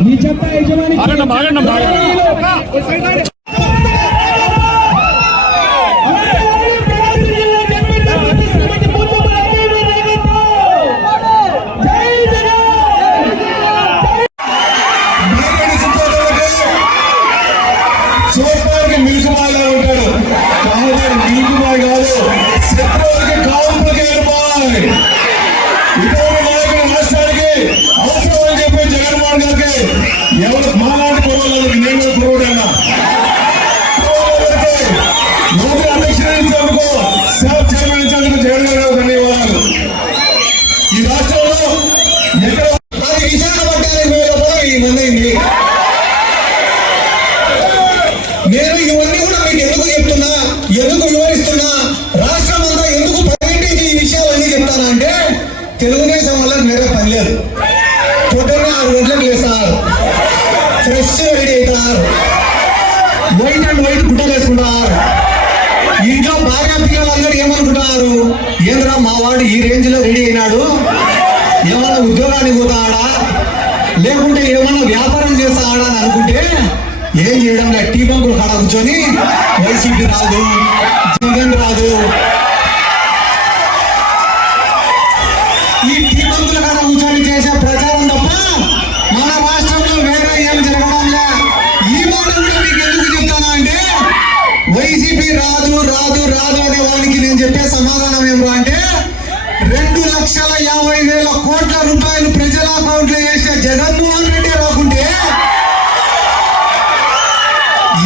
ఈ చెత్త యజమాని ఈ రాష్ట్రంలో నేను ఇవన్నీ కూడా మీకు ఎందుకు చెప్తున్నా, ఎందుకు వివరిస్తున్నా, రాష్ట్రం అంతా ఎందుకు పర్యటించి ఈ విషయాలన్నీ చెప్తానంటే తెలుగుదేశం వల్ల వేరే పని లేదు. పొద్దున్నే 6 గంటలకు లేస్తారు, ఫ్రెష్ రెడీ అవుతారు, వైట్ అండ్ వైట్ గుట్టలు వేసుకుంటారు. ఇంట్లో భార్య పిల్లలందరూ ఏమనుకుంటున్నారు, ఏంద్రా మా వాడు ఈ రేంజ్ లో రెడీ అయినాడు, ఏమన్నా ఉద్యోగానికి పోతాడా లేకుంటే ఏమన్నా వ్యాపారం చేస్తాడా అని అనుకుంటే ఏం చేయడం లేదు. టీ బంకులు కాడ కూర్చొని వైసీపీ రాదు, జగన్ రాదు, ఈ టీ బంకుల కాడ కూర్చొని చేసే ప్రచారం తప్ప మన రాష్ట్రంలో వేరే ఏం జరగడం లే. ఈ మాట కూడా మీకు ఎందుకు చెప్తానా అంటే వైసీపీ రాదు రాదు రాదు అనే వానికి నేను చెప్పే సమాధానం ఏమరా అంటే 2,50,000 కోట్ల రూపాయలు ప్రజల అకౌంట్లో వేసిన జగన్మోహన్ రెడ్డి రాకుంటే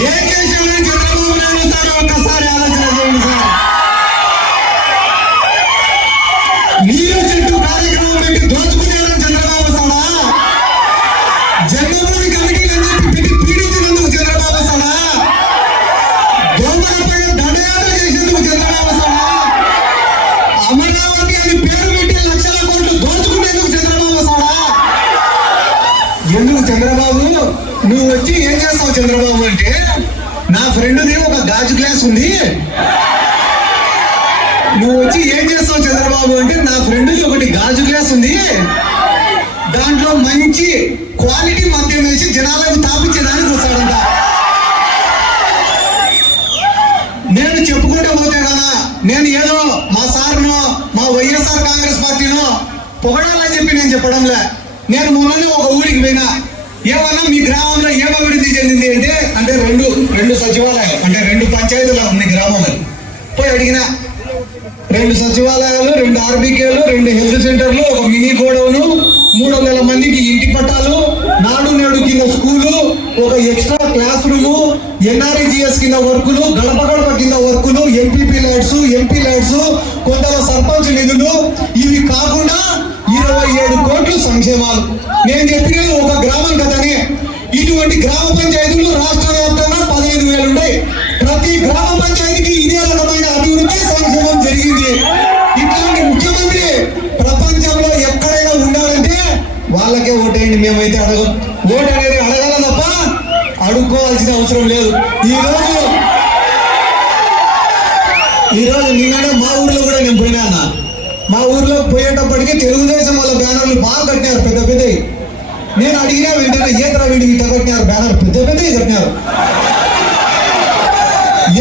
ఏం చేశామని చంద్రబాబు నాయుడు సార్ ఒక్కసారి ఆలోచన చేయండి సార్. నీరు చెట్టు కార్యక్రమం పెట్టి దోచుకునేదని చంద్రబాబు సాడా, జన్మభూమి కమిటీలు అని చెప్పి పెట్టి పీడించినందుకు చంద్రబాబు సాడా, దోమలపై దండయాత్ర చేసేందుకు చంద్రబాబు సాడా, అమరావతి అని పేరు పెట్టి లక్షల కోట్లు దోచుకునేందుకు చంద్రబాబు సాడా. ఎందుకు చంద్రబాబు నువ్వు వచ్చి ఏం చేస్తావు చంద్రబాబు అంటే, నా ఫ్రెండ్ది ఒక గాజు గ్లాస్ ఉంది, నువ్వు వచ్చి ఏం చేస్తావు చంద్రబాబు అంటే నా ఫ్రెండ్ది ఒకటి గాజు గ్లాస్ ఉంది, దాంట్లో మంచి క్వాలిటీ మద్యం వేసి జనాలకు తాపించడానికి వస్తాడంట. నేను చెప్పుకుంటే పోతే కదా నేను ఏదో మా సార్ను మా వైఎస్ఆర్ కాంగ్రెస్ పార్టీను పొగడాలని చెప్పి నేను చెప్పడంలే. నేను మొన్ననే ఒక ఊరికి పోయినా, ఏమన్నా మీ గ్రామంలో ఏం అభివృద్ధి చెందింది అంటే రెండు సచివాలయాలు అంటే 2 పంచాయతీలు ఉంది గ్రామంలో. పోయి అడిగిన 2 సచివాలయాలు, 2 ఆర్బీకేలు, 2 హెల్త్ సెంటర్లు, ఒక మినీ గోడౌను, 300 మందికి ఇంటి పట్టాలు, నాడు నేడు కింద స్కూలు, ఒక ఎక్స్ట్రా క్లాస్ రూము, ఎన్ఆర్ఈజిఎస్ కింద వర్కులు, గడప గడప కింద వర్కులు, ఎంపీపీ ల్యాడ్స్, ఎంపీ ల్యాడ్స్, కొందరు సర్పంచ్ నిధులు, ఇవి కాకుండా 27 కోట్లు సంక్షేమాలు. నేను చెప్పినది ఒక గ్రామం కదనే. ఇటువంటి గ్రామ పంచాయతీలు రాష్ట్ర వ్యాప్తంగా 15,000 ఉన్నాయి. ప్రతి గ్రామ పంచాయతీకి ఇదే రకమైన అభివృద్ధి సంక్షేమం జరిగింది. ఇట్లాంటి ముఖ్యమంత్రి ప్రపంచంలో ఎక్కడైనా ఉండాలంటే వాళ్ళకే ఓటేయండి. మేమైతే అడగం, ఓటు అనేది అడగాల తప్ప అడుక్కోవాల్సిన అవసరం లేదు. ఈరోజు నిన్ననే మా ఊర్లో కూడా నేను పోయినా. మా ఊర్లో పోయేటప్పటికీ తెలుగుదేశం వాళ్ళ బ్యానర్లు బాగా కట్టినారు, పెద్ద పెద్దవి. నేను అడిగినా వెంటనే ఏతరా వీడికి ఇట్ట కట్టినారు బ్యానర్, పెద్ద పెద్దవి కట్టినారు,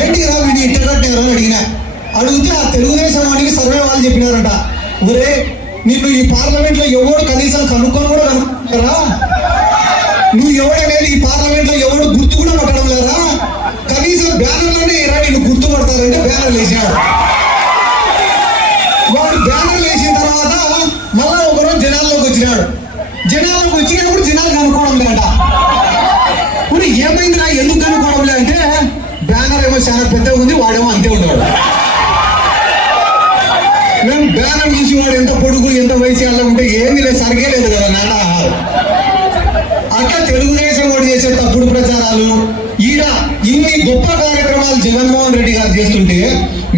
ఏంటి రా వీడి ఇట్ట కట్టినారు అని అడిగినా. అడిగితే ఆ తెలుగుదేశం వాడికి సర్వే వాళ్ళు చెప్పినారంట, ఒరే నిన్ను ఈ పార్లమెంట్ లో ఎవడు కనీసం కనుక్కొని కూడా కనుక్కుంటారా, నువ్వు ఎవడనేది ఈ పార్లమెంట్ లో ఎవడు గుర్తు కూడా పట్టడం లేరా, కనీసం బ్యానర్లోనే రా నిన్ను గుర్తుపడతారంటే బ్యానర్లు వేసినాడు. వాడు బ్యానర్లు వేసిన తర్వాత మళ్ళా ఒకరోజు జనాల్లోకి వచ్చినాడు. జనాల్లోకి వచ్చినప్పుడు జనాలు కనుక్కోవడం లేట. ఇప్పుడు ఏమైందిరా ఎందుకు కనుక్కోవడం లే అంటే బ్యానర్ ఏమో చాలా పెద్దగా ఉంది, వాడేమో అంతే ఉండేవాడు. మేము బ్యానర్ చూసి వాడు ఎంత పొడుగు ఎంత వయసు అలా ఉంటే ఏమీ లేదు, సరిగే లేదు కదా నాన్న. అట్లా తెలుగుదేశం వాడు చేసే తప్పుడు ప్రచారాలు. ఈడ ఇన్ని గొప్ప కార్యక్రమాలు జగన్మోహన్ రెడ్డి గారు చేస్తుంటే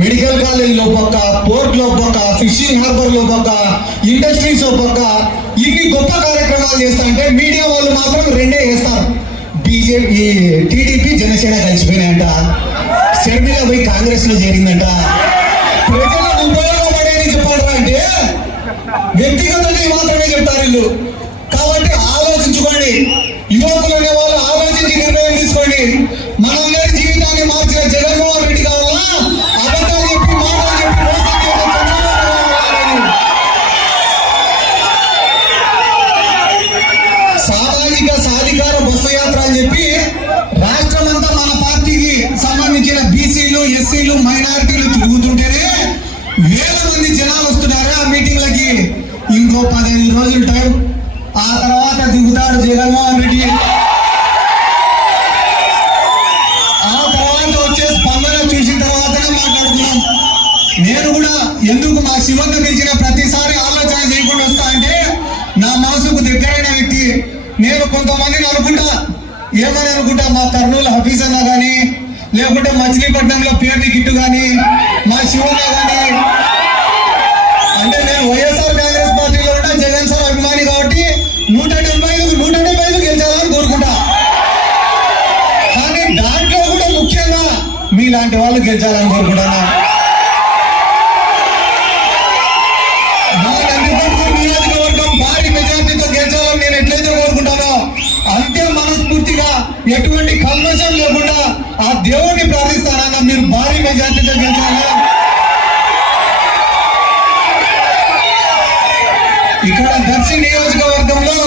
మెడికల్ కాలేజీలో పక్క, పోర్ట్లో పక్క, ఫిషింగ్ హార్బర్ లో పక్క, ఇండస్ట్రీస్ లో పక్క ఇన్ని గొప్ప కార్యక్రమాలు చేస్తుంటే మీడియా వాళ్ళు మాత్రం 2 వేస్తారు. బీజేపీ, టీడీపీ, జనసేన కలిసిపోయినాయంట. షర్మిల పోయి కాంగ్రెస్ లో చేరిందంట. ప్రజలకు ఉపయోగపడేది చెప్పారా అంటే వ్యక్తిగతంగా మాత్రమే చెప్తారు వీళ్ళు. కాబట్టి ఆలోచించుకోండి, యువకులు అనే వాళ్ళు ఆలోచించి నిర్ణయం తీసుకోండి. మనందరి జీవితాన్ని మార్చిన జగన్మోహన్ రెడ్డి కావాలా, అబద్ధాలు చెప్పి మాటలు చెప్పి మోసం చేసే చంద్రబాబు సామాజిక సాధికార బస్సు యాత్ర అని చెప్పి రాష్ట్రమంతా మన పార్టీకి సంబంధించిన బీసీలు, ఎస్సీలు, మైనారిటీలు తిరుగుతుంటేనే వేల మంది జనాలు వస్తున్నారు ఆ మీటింగ్లకి. ఇంకో 15 రోజులు టైం, ఆ తర్వాత దిగుతాడు జగన్మోహన్ రెడ్డి. ఆ తర్వాత వచ్చే స్పందన చూసిన తర్వాతనే మాట్లాడుతున్నాం. నేను కూడా ఎందుకు మా శివంత పిలిచిన ప్రతిసారి ఆలోచన చేయకుండా వస్తా అంటే నా మనసుకు దగ్గరైన వ్యక్తి. నేను కొంతమందిని అనుకుంటా, ఏమని అనుకుంటా, మా కర్నూలు హఫీజ్ అన్న కానీ, లేకుంటే మచిలీపట్నంలో పేర్ని గిట్టు కానీ, మా శివన్న కానీ, అంటే నేను వైఎస్ఆర్ కాంగ్రెస్ పార్టీలో ఉంటా, జగన్ సార్ అభిమాని కాబట్టి 175 గెలిచాలని కోరుకుంటా. కానీ దాంట్లో కూడా ముఖ్యంగా మీలాంటి వాళ్ళు గెలిచాలని కోరుకుంటాను. మా నందికొట్కూరు నియోజకవర్గం భారీ మెజార్టీతో గెలిచాలని నేను ఎట్లయితే కోరుకుంటానో అంతే మనస్ఫూర్తిగా ఎటువంటి కల్మషం లేకుండా ఆ దేవుడిని ప్రార్థిస్తానన్నా మీరు భారీ మెజార్టీతో గెలిచాలా. ఇక్కడ దర్శి నియోజకవర్గంలో